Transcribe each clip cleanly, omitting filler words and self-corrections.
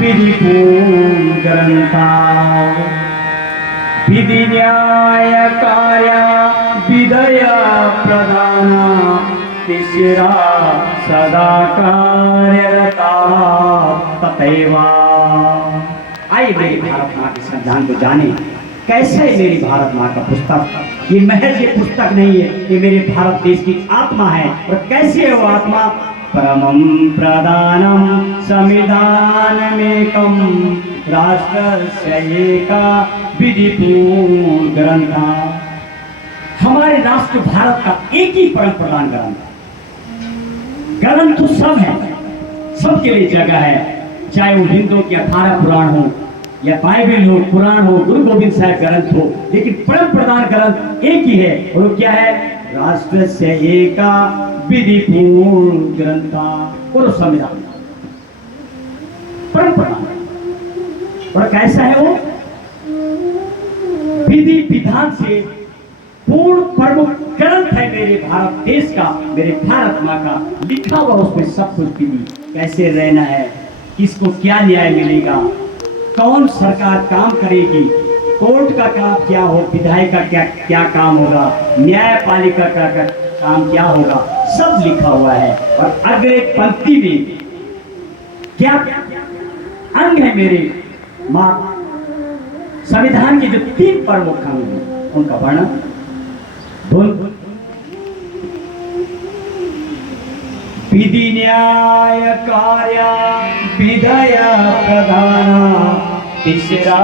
विधिपूर्ण ग्रंथा विधि न्याय कार्य विधय प्रधान तिसरा सदा कार्यरता तथैव। आइए मेरी भारत माँ के संविधान को जाने। कैसे है मेरी भारत माँ का पुस्तक? ये महज ये पुस्तक नहीं है, ये मेरे भारत देश की आत्मा है। और कैसी है वो आत्मा? परमं प्रधानम संविधानमेकं राष्ट्रस्य एका विधिपूर्ण ग्रंथा। हमारे राष्ट्र भारत का एक ही परम प्रधान ग्रंथ। ग्रंथ तो सब है, सबके लिए जगह है, चाहे वो हिंदू के 18 पुराण हो या बाइबल हो, कुरान हो, गुरु गोविंद साहब ग्रंथ हो, लेकिन परम प्रधान ग्रंथ एक ही है। और वो क्या है? राष्ट्र से एका विधिपूर्ण ग्रंथा, और संविधान परम प्रधान। और कैसा है वो? विधि विधान से पूर्ण प्रमुख ग्रंथ है मेरे भारत देश का, मेरे भारत माँ का। लिखा हुआ उसमें सब कुछ विधि, कैसे रहना है, किसको क्या न्याय मिलेगा, कौन सरकार काम करेगी, कोर्ट का काम क्या हो, विधायक का क्या काम होगा, न्यायपालिका का काम क्या होगा, सब लिखा हुआ है। और अगले पंक्ति में क्या अंग है मेरे माँ संविधान के जो 3 प्रमुख अंग हैं उनका वर्णन। विधि न्याय कार्य विधय प्रधान तिसरा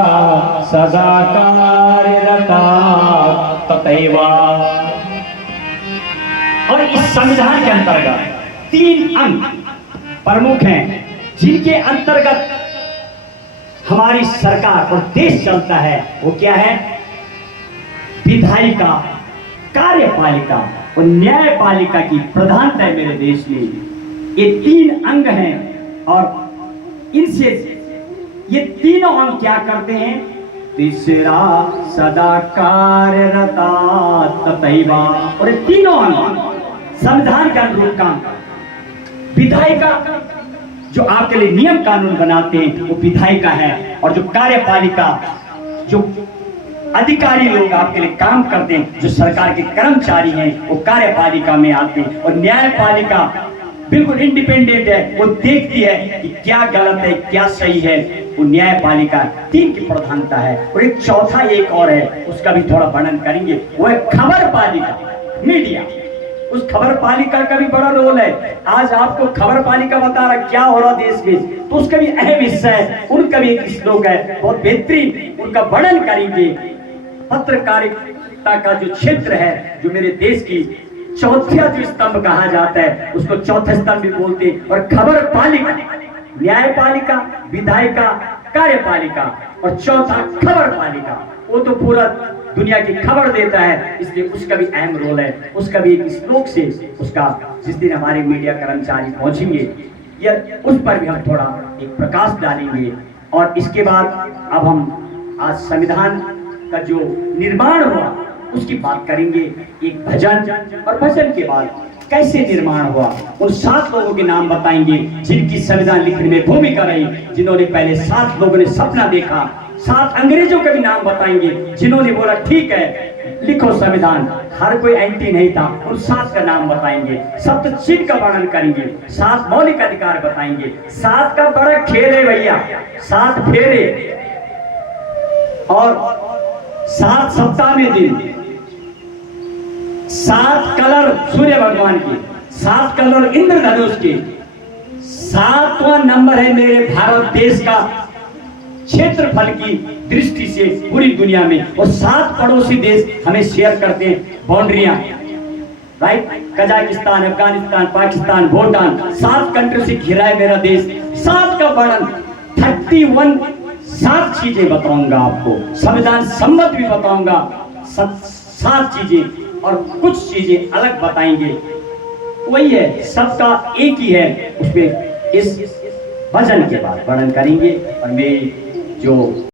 सदा कार्यरता तथैव। और इस संविधान के अंतर्गत 3 अंग प्रमुख हैं, जिनके अंतर्गत हमारी सरकार और देश चलता है। वो क्या है? विधायिका, कार्यपालिका और न्यायपालिका की प्रधानता है मेरे देश में। ये 3 अंग हैं और इनसे ये तीनों अंग क्या करते हैं? तीसरा सदा कार्यरता तथैव। और ये तीनों अंग संविधान के अनुरूप काम करते। विधायिका जो आपके लिए नियम कानून बनाते हैं वो विधायिका है, और जो कार्यपालिका जो अधिकारी लोग आपके लिए काम करते हैं, जो सरकार के कर्मचारी हैं, वो कार्यपालिका में आते हैं। और न्यायपालिका बिल्कुल इंडिपेंडेंट है, वो देखती है कि क्या गलत है क्या सही है। वो न्यायपालिका 3 की प्रधानता है। और एक चौथा एक और है, उसका भी थोड़ा वर्णन करेंगे, वो है खबर पालिका, मीडिया। उस खबर पालिका का भी बड़ा रोल है। आज आपको खबर पालिका बता रहा क्या हो रहा देश में, तो उसका भी अहम हिस्सा है। उनका भी एक श्लोक है, बहुत बेहतरीन, उनका वर्णन करेंगे। पत्रकारिता का जो क्षेत्र है, जो मेरे देश की चौथा जो स्तंभ कहा जाता है, उसको चौथा स्तंभ भी बोलते हैं। और खबर पालिका, न्यायपालिका, विधायिका, कार्यपालिका और चौथा खबर पालिका, वो तो पूरा दुनिया की खबर देता है, इसलिए उसका भी अहम रोल है। उसका भी एक श्लोक से उसका, जिस दिन हमारे मीडिया कर्मचारी पहुंचेंगे या उस पर भी हम थोड़ा एक प्रकाश डालेंगे। और इसके बाद अब हम आज संविधान का जो निर्माण हुआ उसकी बात करेंगे, एक भजन, और भजन के बाद कैसे निर्माण हुआ उन 7 लोगों के नाम बताएंगे जिनकी संविधान लिखने में भूमिका रही, जिन्होंने पहले 7 लोगों ने सपना देखा। 7 अंग्रेजों के भी नाम बताएंगे जिन्होंने बोला ठीक है लिखो संविधान, हर कोई एंटी नहीं था। उन 7 का नाम बताएंगे। सप्त चिन्ह का वर्णन करेंगे, 7 मौलिक अधिकार बताएंगे। 7 का बड़ा खेल है भैया, 7 फेरे और 7 सप्ताह में दिन, 7 कलर सूर्य भगवान के, 7 कलर इंद्रधनुष के, 7वां नंबर है मेरे भारत देश का क्षेत्रफल की दृष्टि से पूरी दुनिया में। और 7 पड़ोसी देश हमें शेयर करते हैं बाउंड्रियां, right? Kazakhstan, Afghanistan, Pakistan, Bhutan, 7 country से घिरा है मेरा देश। 7 का वर्णन 31 7 चीजें बताऊंगा आपको, संविधान सम्मत भी बताऊंगा 7 चीजें, और कुछ चीजें अलग बताएंगे। वही है, सबका एक ही है। उसमें इस भजन के बाद वर्णन करेंगे। और मेरी जो